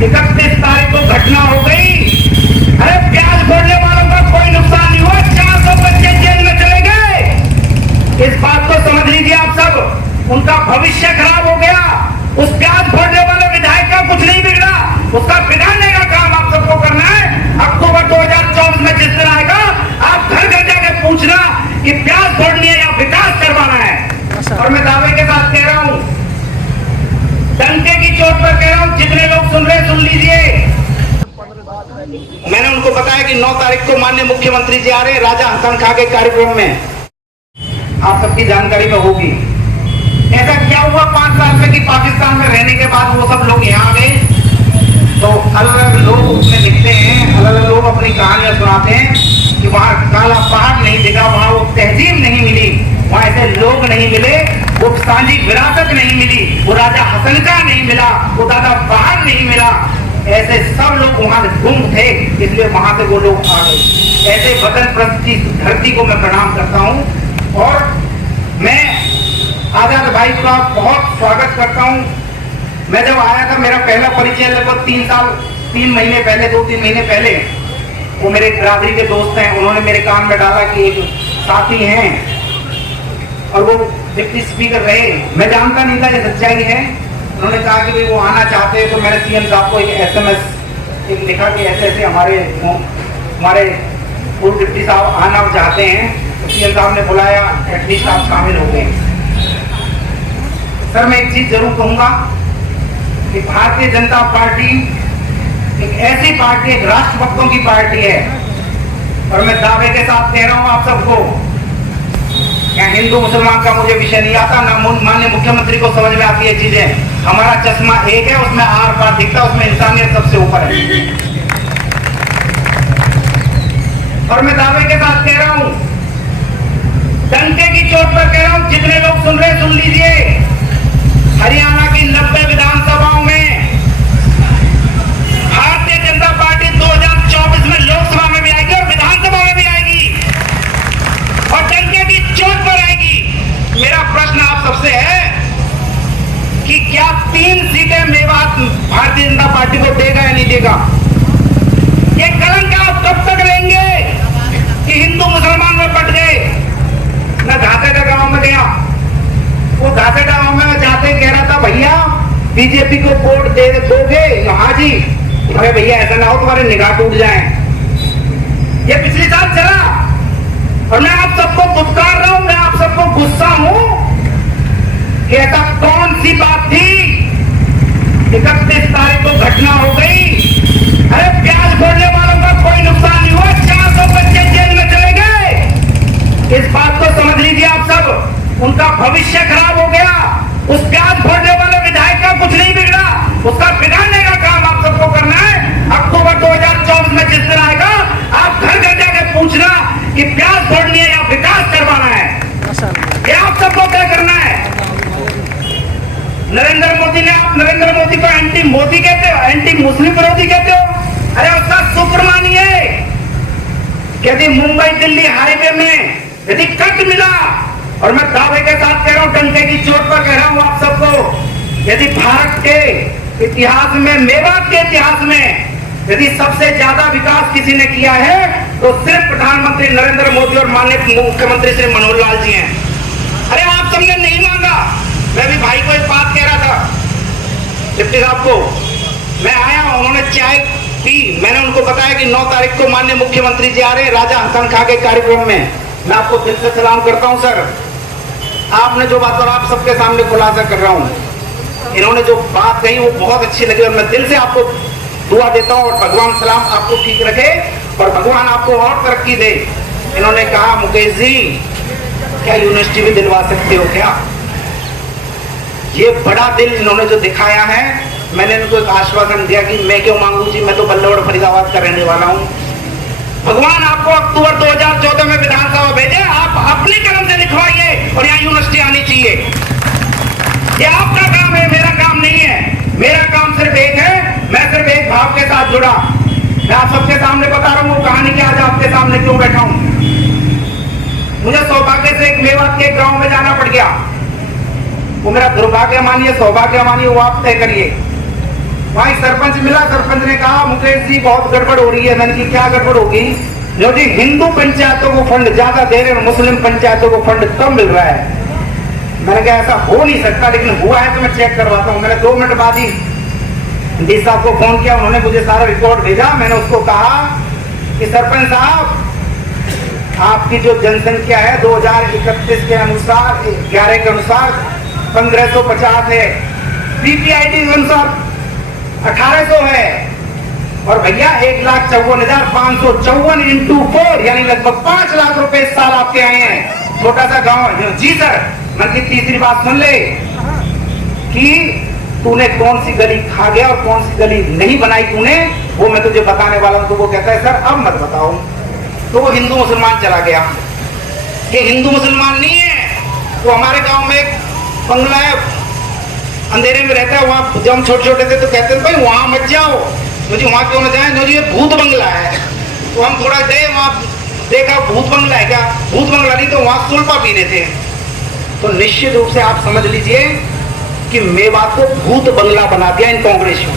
31 तारीख को घटना हो गई। अरे प्याज फोड़ने वालों का कोई नुकसान नहीं हुआ, 400 बच्चे जेल में चले गए। इस बात को समझ लीजिए आप सब, उनका भविष्य खराब हो गया। उस प्याज फोड़ने वाले विधायक का कुछ नहीं बिगड़ा, उसका बिगाड़ने का काम आप सबको करना है। अक्टूबर 2024 में जिस दिन आएगा, आप घर घर जाके पूछना कि प्याज फोड़नी है या विकास करवाना है। और मैं दावे के साथ कह रहा हूं, डंके की चोट पर कह रहा हूं, जितने लोग सुन रहे सुन लीजिए। मैंने उनको बताया कि 9 तारीख को माननीय मुख्यमंत्री जी आ रहे हैं राजा हसन खां के कार्यक्रम में, आप सबकी जानकारी में होगी। ऐसा क्या हुआ 5 साल में कि पाकिस्तान में रहने के बाद वो सब लोग यहाँ आ गए। तो अलग अलग लोग उसमें लिखते हैं, अलग अलग लोग अपनी कहानियां सुनाते हैं कि वहाँ काला पहाड़ नहीं दिखा, वहाँ वो तहजीब नहीं मिली, वहाँ ऐसे लोग नहीं मिले, वो सांझी विरासत नहीं मिली, वो राजा हसन का नहीं मिला, वो दादा पहाड़ नहीं मिला। ऐसे सब लोग वहाँ गुम थे, इसलिए वहाँ से वो लोग आ गए। ऐसे वतन प्रस्त की धरती को मैं प्रणाम करता हूँ और मैं आजाद भाई का बहुत स्वागत करता हूँ। मैं जब आया था, मेरा पहला परिचय लगभग 3 महीने पहले, 2-3 महीने पहले, वो मेरे बिरादरी के दोस्त हैं, उन्होंने मेरे कान में डाला कि एक साथी हैं और वो डिप्टी स्पीकर रहे। मैं जानता नहीं था ये सच्चाई है। उन्होंने कहा कि भाई वो आना चाहते हैं, तो मैंने सीएम साहब को एक SMS एक लिखा कि ऐसे ऐसे हमारे पूर्व डिप्टी साहब आना चाहते हैं। तो सीएम साहब ने बुलाया, एटलीस्ट आप शामिल हो गए। सर मैं एक चीज जरूर कहूंगा कि भारतीय जनता पार्टी एक ऐसी पार्टी, एक राष्ट्रभक्तों की पार्टी है। और मैं दावे के साथ कह रहा हूं आप सबको, क्या हिंदू मुसलमान का मुझे विषय नहीं आता, ना माननीय मुख्यमंत्री को समझ में आती है चीजें। हमारा चश्मा एक है, उसमें आर पार दिखता है, उसमें इंसानियत सबसे ऊपर है। और मैं दावे के साथ कह रहा हूं, डंके की चोट पर कह रहा हूं, जितने लोग सुन रहे सुन लीजिए। हरियाणा की 90 विधानसभाओं में भारतीय जनता पार्टी 2024 में लोकसभा में भी आएगी और विधानसभा में भी आएगी और डंके की चोट पर आएगी। मेरा प्रश्न आप सबसे है कि क्या 3 सीटें मेवात भारतीय जनता पार्टी को देगा या नहीं देगा? ये कलंक आप कब तक लेंगे कि हिंदू मुसलमान में बट गए? मैं घासेटा गांव में गया, वो घासेटा गांव में जाते कह रहा था, भैया बीजेपी को वोट दे दोगे? हाँ जी। अरे भैया ऐसा ना हो तुम्हारे निगाह टूट जाए। ये पिछले साल चला और मैं आप सबको पुकार रहा हूं, मैं आप सबको गुस्सा हूं कि ऐसा कौन सी बात थी 31 तारीख को घटना हो गई। अरे प्याज फोड़ने वालों का कोई नुकसान नहीं हुआ, 400 बच्चे जेल में चले गए। इस बात को समझ लीजिए आप सब, उनका भविष्य खराब हो गया। उस प्याज फोड़ने वाले विधायक का कुछ नहीं बिगड़ा, उसका बिगाड़ने का काम आप सबको करना है। अक्टूबर 2024 में जिस दिन आएगा, आप घर घर जाके पूछना कि प्याज फोड़नी है या विकास करवाना है। ये आप सबको तय करना है। नरेंद्र मोदी ने, आप नरेंद्र मोदी को एंटी मोदी कहते हो, एंटी मुस्लिम विरोधी कहते हो। अरे उसका शुक्र मानिए, यदि मुंबई दिल्ली हाईवे में यदि कट मिला, और मैं दावे के साथ कह रहा हूं, डंके की चोट पर कह रहा हूं आप सबको, यदि भारत के इतिहास में, मेवात के इतिहास में यदि सबसे ज्यादा विकास किसी ने किया है तो सिर्फ प्रधानमंत्री नरेंद्र मोदी और माननीय मुख्यमंत्री श्री मनोहर लाल जी हैं। अरे आप सबने नहीं मांगा। मैं भी भाई को एक बात कह रहा था, डिप्टी साहब को, मैं आया, उन्होंने चाय पी, मैंने उनको बताया कि 9 तारीख को माननीय मुख्यमंत्री जी आ रहे हैं राजा हसन खां के कार्यक्रम में। मैं आपको दिल से सलाम करता हूं सर। आपने जो बात, और आप सबके सामने खुलासा कर रहा हूं, इन्होंने जो बात कही वो बहुत अच्छी लगी और मैं दिल से आपको दुआ देता हूं और भगवान सलाम आपको ठीक रखे और भगवान आपको और तरक्की दे। इन्होंने कहा, मुकेश जी क्या यूनिवर्सिटी भी दिलवा सकते हो क्या? ये बड़ा दिल इन्होंने जो दिखाया है। मैंने इनको एक आश्वासन दिया कि मैं क्यों मांगू जी, मैं तो बल्लौड़ फरीदाबाद का रहने वाला हूँ। भगवान आपको अक्टूबर 2014 में विधानसभा भेजे, आप अपने कलम से लिखवाइए और यहाँ यूनिवर्सिटी आनी चाहिए। ये आपका काम है, मेरा काम नहीं है। मेरा काम सिर्फ एक है, मैं सिर्फ एक भाव के साथ जुड़ा। मैं आप सबके सामने बता रहा हूँ वो कहानी कि आज आपके सामने क्यों बैठा हूँ। मुझे सौभाग्य से एक मेवात के गांव में जाना पड़ गया। वो मेरा दुर्भाग्य मानिए, सौभाग्य मानिए, वो आप तय करिए। वहाँ एक सरपंच मिला, सरपंच ने कहा मुकेश जी बहुत गड़बड़ हो रही है। मैंने कहा क्या गड़बड़ होगी? जो जी हिंदू पंचायतों को फंड ज्यादा दे रहे हैं, मुस्लिम पंचायतों को फंड कम मिल रहा है। मैंने कहा ऐसा हो नहीं सकता, लेकिन हुआ है तो मैं चेक करवाता हूँ। मैंने 2 मिनट बाद ही डी साहब को फोन किया, उन्होंने मुझे सारा रिपोर्ट भेजा। मैंने उसको कहा कि सरपंच साहब आपकी जो जनसंख्या है 2031 के अनुसार 11 के अनुसार 1550 है, बीपीआईडी के अनुसार 1800 है, और भैया 1,54,554 इंटू 4 यानी लगभग 5 लाख रुपए इस साल आपके आए हैं। छोटा सा गांव है। जी सर। मन की तीसरी बात सुन ले कि तूने कौन सी गली खा गया और कौन सी गली नहीं बनाई तूने, वो मैं तुझे बताने वाला हूं। तो वो कहता है सर अब मत बताओ। तो वो हिंदू मुसलमान चला गया। ये हिंदू मुसलमान नहीं है। तो हमारे गांव में एक बंगला है, अंधेरे में रहता है। वहाँ जब हम छोटे छोटे थे तो कहते थे भाई वहां मत जाओ। तो जी वहां क्यों न जाए? तो जी ये भूत बंगला है। तो हम थोड़ा गए वहां, देखा भूत बंगला है क्या? भूत बंगला नहीं, तो वहां सुल्पा पीने थे। तो निश्चित रूप से आप समझ लीजिए कि मेवात को भूत बंगला बना दिया इन कांग्रेसियों।